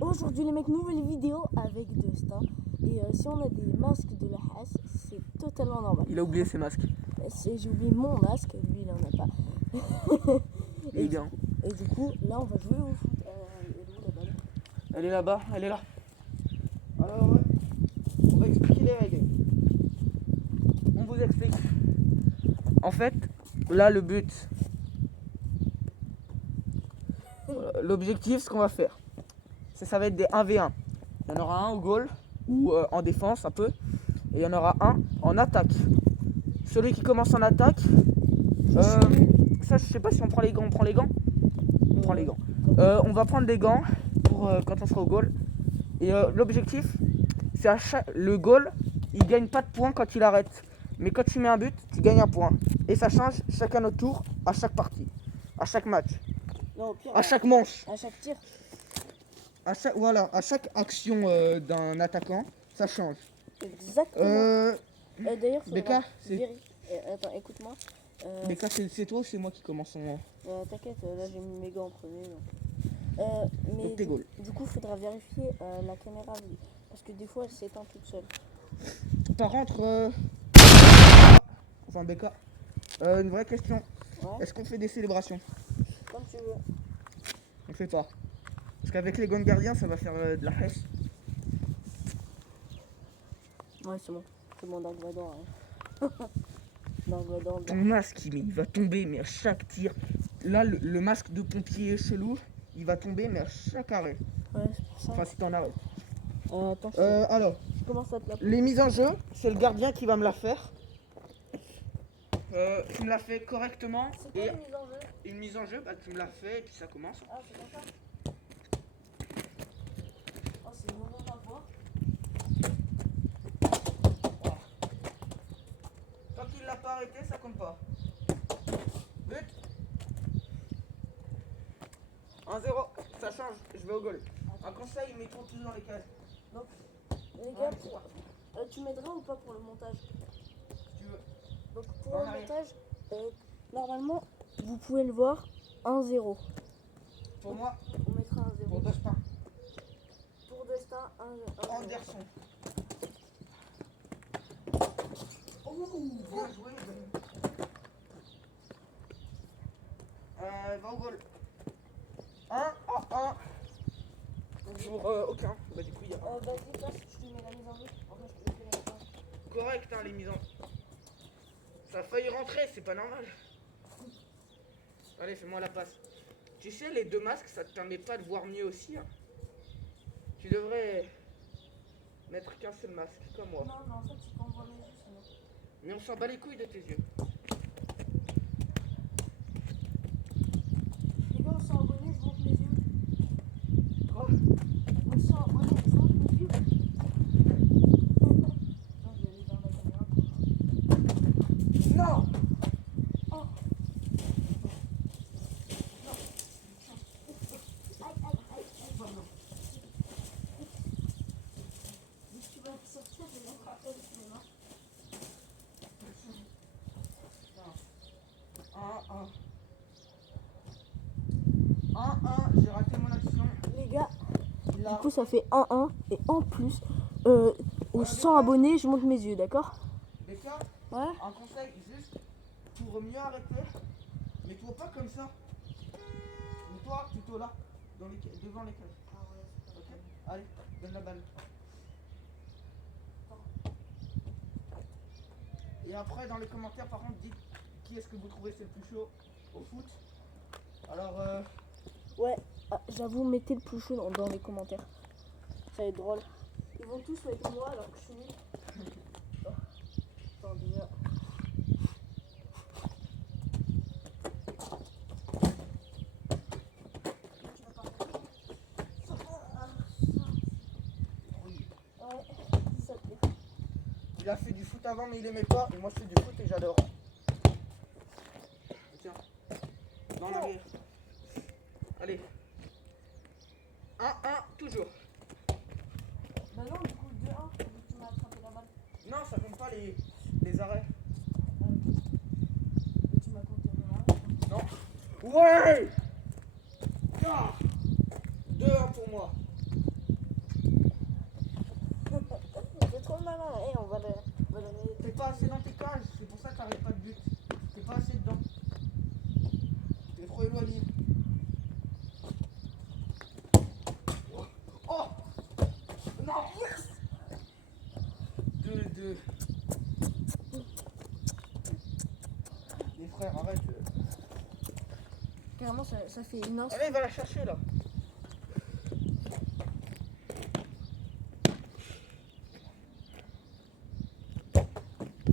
Aujourd'hui les mecs, nouvelle vidéo avec Destin. Et si on a des masques de la hache, c'est totalement normal. Il a oublié ses masques. J'ai oublié mon masque, lui il en a pas. Les gars. Et du coup, là on va jouer au foot. Elle est où la balle? Elle est là-bas, elle est là. Alors, on va expliquer les règles. On vous explique. En fait, là le but. L'objectif, ce qu'on va faire, ça va être des 1v1. Il y en aura un au goal ou en défense un peu. Et il y en aura un en attaque. Celui qui commence en attaque. Ça, je sais pas si on prend les gants. On prend les gants. On prend les gants. On va prendre des gants pour quand on sera au goal. Et l'objectif, c'est le goal, il gagne pas de points quand il arrête. Mais quand tu mets un but, tu gagnes un point. Et ça change chacun notre tour à chaque partie, à chaque match, Non, au pire, à chaque manche, à chaque tir. à chaque action d'un attaquant, ça change. Exactement. D'ailleurs, Becca, attends, écoute-moi. Becca, c'est toi ou c'est moi qui commence en moi? T'inquiète, là j'ai mis mes gants en premier. Donc. Mais t'es goal. du coup, il faudra vérifier la caméra parce que des fois elle s'éteint toute seule. Par contre, enfin Becca, une vraie question. Ouais. Est-ce qu'on fait des célébrations? Comme tu veux. On fait pas. Parce qu'avec les gants de gardien, ça va faire de la hache. Ouais, c'est bon, Dark Vador. Hein. Dark Vador. Ton masque, il va tomber, mais à chaque tir. Là, le masque de pompier chelou, il va tomber, mais à chaque arrêt. Ouais, c'est pour ça. Enfin, si t'en arrêtes. Attends, Alors, je commence à te la les mises en jeu, c'est le gardien qui va me la faire. Tu me la fais correctement. C'est quoi Et une mise en jeu? une mise en jeu, bah, tu me la fais et puis ça commence. Ah, c'est comme ça. Oh, c'est le moment d'avoir. Tant qu'il l'a pas arrêté, ça compte pas. But. 1-0, ça change, je vais au goal. Un conseil, mettons tout dans les cases. Donc, les gars, Ouais, tu m'aideras ou pas pour le montage? Si tu veux. Donc, pour En le arrière. montage, normalement, vous pouvez le voir 1-0. Pour moi, On mettra 1-0. pour Destin. Pour Destin, 1-0. Anderson. Oh, bien joué. Va au goal. 1-1. Pour aucun. Bah du coup il y a pas. Vas-y, passe, tu lui mets la mise en jeu. Enfin, je te fais la mise en jeu. Correct hein, les mises en. Ça a failli rentrer, c'est pas normal. Allez, fais-moi la passe. Tu sais, les deux masques, ça te permet pas de voir mieux aussi. Hein. Tu devrais mettre qu'un seul masque, comme moi. Non, mais en fait, tu peux envoyer mes yeux sinon. Mais on s'en bat les couilles de tes yeux. Les gars, on s'est abonnés, je monte mes yeux. Quoi? On s'est abonnés, je monte mes yeux. Non, je vais aller dans la caméra. Non. Oh. Tu vas sortir de la carte de cinéma. 1-1. 1-1, j'ai raté mon action. Les gars, Là. du coup, ça fait 1-1. Et en plus, aux 100 abonnés, je monte mes yeux, d'accord? Becca, Ouais. un conseil, juste pour mieux arrêter, mets-toi pas comme ça. Mets-toi plutôt là, devant les cages. Ok. Allez, donne la balle. Et après, dans les commentaires, par contre, dites qui est-ce que vous trouvez c'est le plus chaud au foot. Alors, Ouais, j'avoue, mettez le plus chaud dans les commentaires. Ça va être drôle. Ils vont tous avec moi alors que je suis nul. Attends, déjà. Ouais, ça te plaît. il a fait du foot avant, mais il aimait pas. Et moi, je fais du foot et j'adore. Tiens, dans l'arrière. Allez. 1-1, toujours. Bah non, du coup, 2-1, vu que tu m'as attrapé la balle. Non, ça compte pas les arrêts. Et tu m'as compté mon arrêt. Non. Ouais. Ah. 2-1 pour moi. ça fait une inf. Allez, va la chercher là.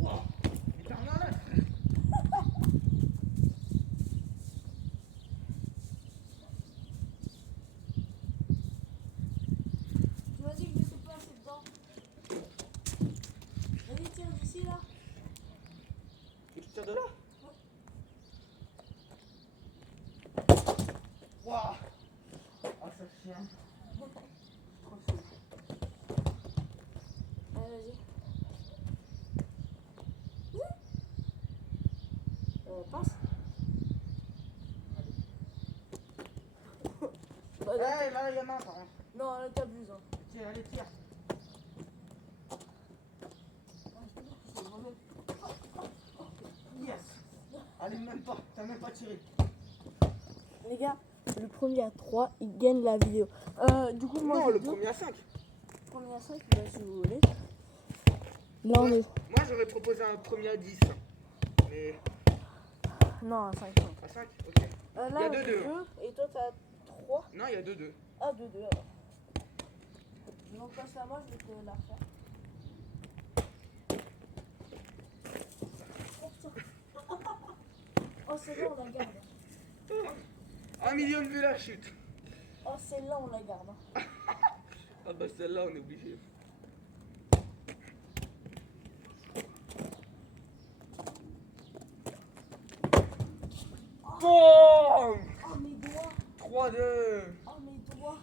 Wow, mais t'es un malade. Tu m'as dit que j'étais pas assez dedans. Vas-y, tire d'ici là. Et tu tires de là. Waouh. Ah, ça chien. Trop chaud. Allez, vas-y. Passe. Bah, là, Hey, là, il y a main, par contre. non, là t'abuses. Hein. Tire, allez, tire. Yes. Allez, même pas. T'as même pas tiré. Les gars, le premier à 3, il gagne la vidéo. Du coup, moi, Non, j'ai le deux. premier à 5. Le premier à 5, bah, si vous voulez. Là, on est. Moi, j'aurais proposé un premier à 10. Mais Non, à 5. à 5, ok. Là, Il y a on est 2-2. 2, et toi, t'as 3. Non, il y a 2-2. Ah, 2-2 alors. Donc, passe à moi, je vais te la refaire. Oh, putain. Oh, celle-là, on la garde. 1 million de vues la chute. Oh, celle-là, on la garde. Hein. Ah bah celle-là, on est obligé. Boum. Oh, mes doigts. 3-2. Oh, mes doigts.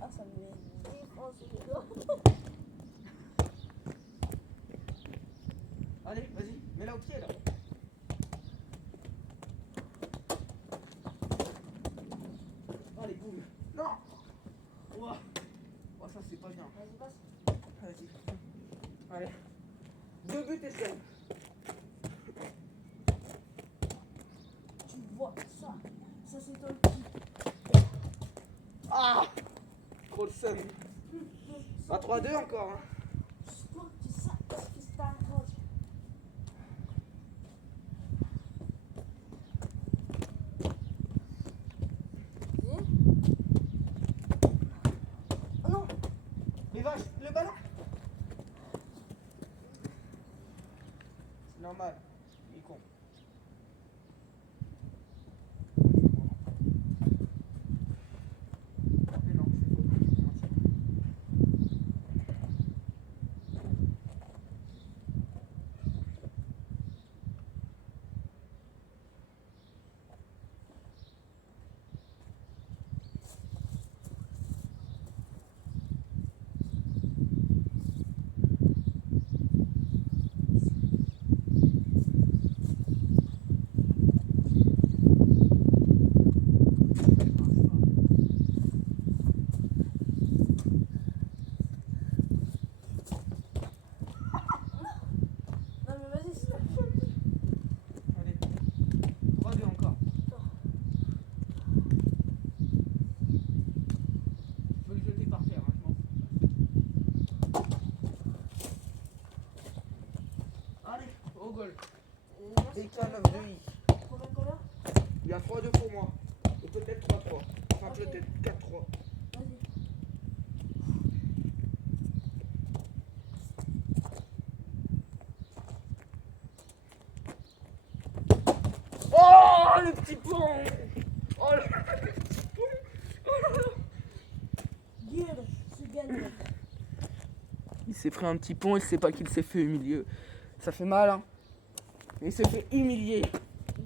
Ah, ça me défonce les doigts. Allez, vas-y, mets-la au pied là. Allez, boum. Non. Ouah. Oh, ça c'est pas bien. Vas-y, passe. Vas-y. Allez. 2 buts et 5. Tu vois ça. Ça, c'est ton petit. Ah. Trop de seum. Pas 3-2 encore. Hein. Score, tu sais ce qui s'arrange. Oh non. Mais vache, le ballon. C'est normal. Il est con. Mais non, c'est faux. Non, mais vas-y, c'est Allez. 3-2 encore. Je veux le jeter par terre, hein, je m'en fous. Allez, au goal. DK9 de I. Combien? Il y a 3-2 pour moi. Et peut-être 3-3. Enfin, Ok. peut-être 4-3. Vas-y. Oh, le petit pont. Oh, le petit pont. Oh là là. Guillaume, c'est gagné. Il s'est pris un petit pont, il sait pas qu'il s'est fait humilier. Ça fait mal, hein. Il s'est fait humilier.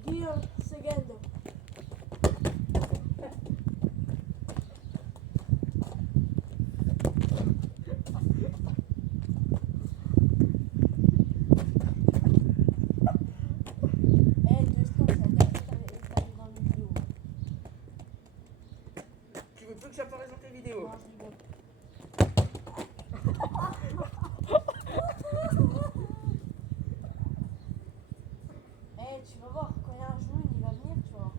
Guillaume, c'est gagné. Eh, deux secondes, ça dans le vidéo. Tu veux plus que j'apparaisse dans tes vidéos? Non, je rigole. Eh, tu vas voir, quand il y a un genou, il va venir, tu vois.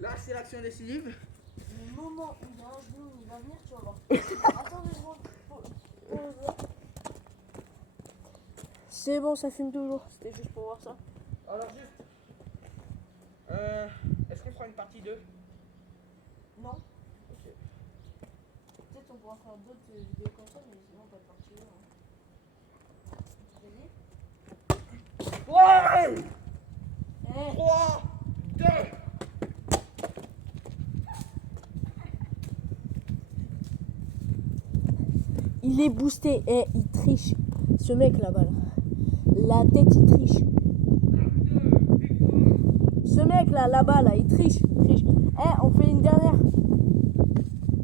Là, c'est l'action décisive. Le moment où il y a un genou, il va venir, tu vas voir. Attends 2 secondes. Pause. C'est bon, ça fume toujours. C'était juste pour voir ça. Alors juste, est-ce qu'on fera une partie 2? Non. Ok. Peut-être on pourra faire d'autres vidéos comme ça, mais sinon pas de partie. Vas-y. Ouais. Eh, 3, 2. il est boosté. Eh, il triche. Ce mec là-bas. Là. La tête, il triche. Ce mec là-bas, là, il triche. Il triche. Eh, on fait une dernière.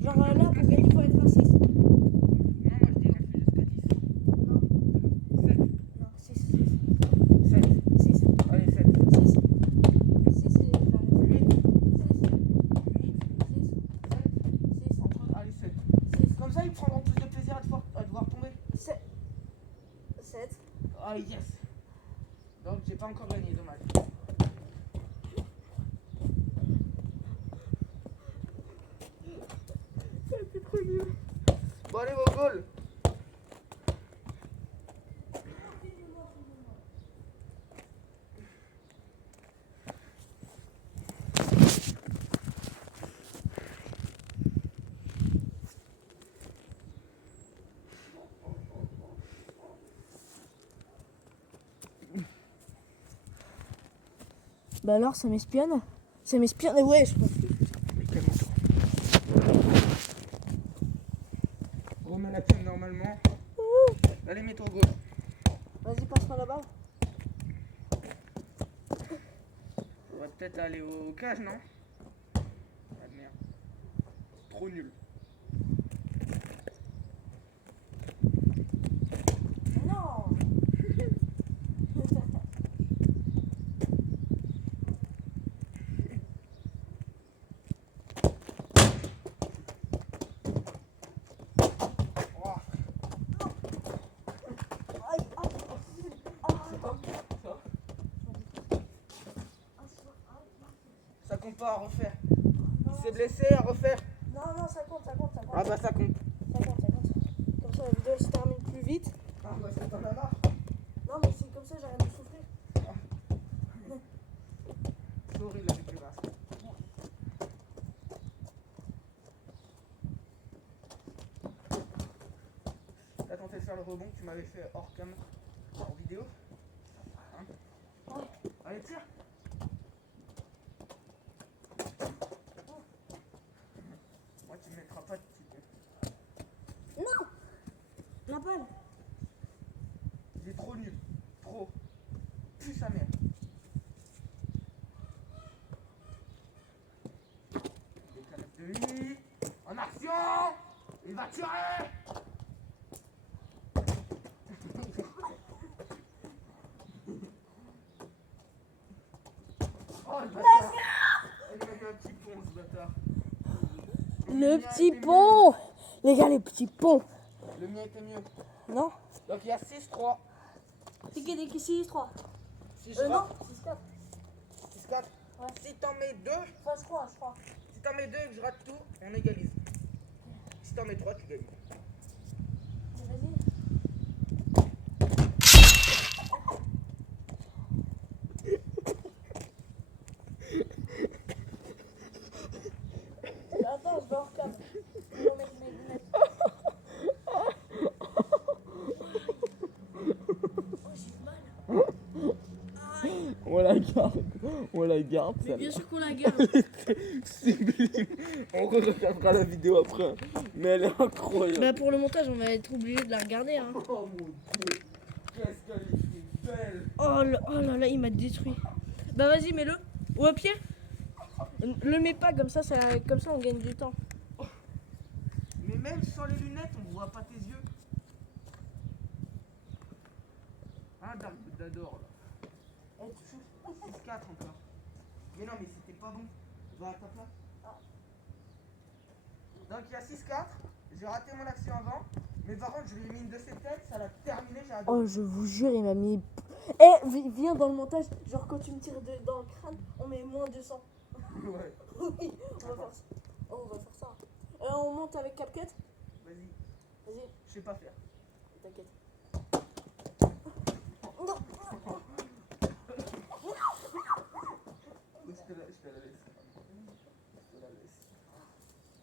Genre là, pour gagner, il faut être à 6. Non, moi je dis on fait jusqu'à 10. Non, 7. non, 6. 7. 6. Allez, 7. 6. 6 et j'arrête. 8. 6. 6. Allez, 7. 6. Comme ça, ils prendront plus de plaisir à devoir tomber. 7. 7. Ah, yes. Donc, j'ai pas encore gagné, dommage. C'est trop nul. Bon, allez, au goal. Bah alors, ça m'espionne? Ça m'espionne? Ouais, je pense que... Mais calme-toi. Remets la cam normalement. Allez, mets ton goal. Vas-y, passe-moi la balle. On va peut-être aller au cage, non? Ah merde. Trop nul. Non. Oh. Aïe, aïe. Ça compte pas à refaire. Il s'est blessé à refaire. Non, non, ça compte, ça compte, ça compte. Ah bah ça compte. Ça compte, ça compte. Comme ça, la vidéo se termine plus vite. Ah bah c'est t'en as marre. Non, mais c'est comme ça, j'arrête de souffrir. C'est horrible la dégueulasse. T'as tenté de faire le rebond que tu m'avais fait hors cam en vidéo. Hein? Ouais. Allez, tire. Moi tu me mettras pas de petit. Non. La balle. Il est trop nul. Trop. Plus sa mère. Décalage de lui. En action. Il va tirer. Oh le bâtard. Il m'a mis un petit pont ce bâtard. Le petit pont. Les gars, les petits ponts. Le mien était mieux. Non. Donc il y a 6-3. C'est qui 6, 3. Si Non, 6, 4. 6-4. Ouais. Si t'en mets 2, Enfin, je crois. si t'en mets 2 et que je rate tout, on égalise. Si t'en mets 3, tu gagnes. Vas-y. Attends, je vais hors cam. Je vais remettre mes lunettes. Oh, j'ai mal. Aïe. On la garde. Mais bien sûr qu'on la garde. Sublime. On regardera la vidéo après. Mais elle est incroyable. Bah pour le montage, on va être obligé de la regarder. Hein. Oh mon dieu. Qu'est-ce qu'elle est belle. Oh là, il m'a détruit. Bah vas-y, mets-le. Ou au pied. Le mets pas comme ça, comme ça on gagne du temps. Mais même sans les lunettes, on voit pas tes yeux. Ah, Dark d'adore là. Eh, tu souffles. 6-4 encore. Mais non, mais c'était pas bon. Va à ta place. Ah. Donc il y a 6-4. J'ai raté mon action avant. Mais par contre, je lui ai mis une de ses têtes. Ça l'a terminé. J'ai adoré. Oh, je vous jure, il m'a mis. Eh, viens dans le montage. Genre, quand tu me tires dans le crâne, on met moins 200. Ouais. Oui, on va faire ça. Oh, on va faire ça. On monte avec CapCut. Vas-y. Vas-y, Je sais pas faire. t'inquiète. non. Je te la laisse. Je te la laisse.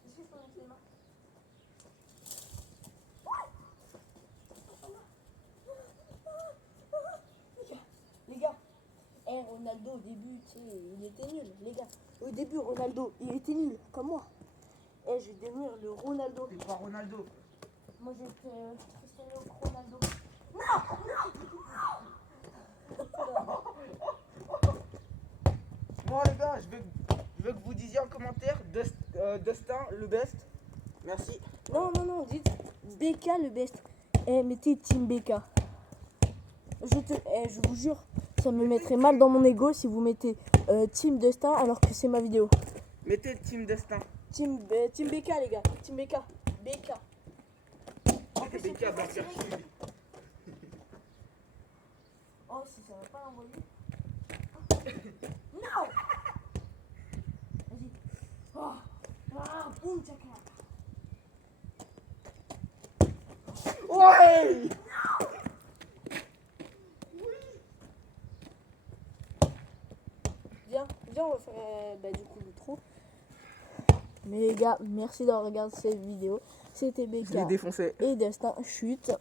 Est-ce que je peux mettre les mains? Les gars, Ronaldo au début, tu sais, il était nul, les gars. Au début, Ronaldo, il était nul, comme moi. Je vais devenir le Ronaldo. T'es pas Ronaldo. Moi, j'étais Cristiano Ronaldo. Bon les gars, je veux que vous disiez en commentaire Dustin le best. Merci. Non, dites BK le best. Mettez Team BK. Je vous jure, ça me mettrait mal dans mon ego si vous mettez Team Dustin alors que c'est ma vidéo. Mettez Team Dustin. Team BK, les gars. Team BK. BK. Mettez BK Burger King. Oh, si ça va pas l'envoyer. Non. Vas-y. Boum, tchaka. Ouais. Viens, on va faire du coup l'outro. Mais les gars, merci d'avoir regardé cette vidéo. C'était Je l'ai BK défoncé. et Destin Chute.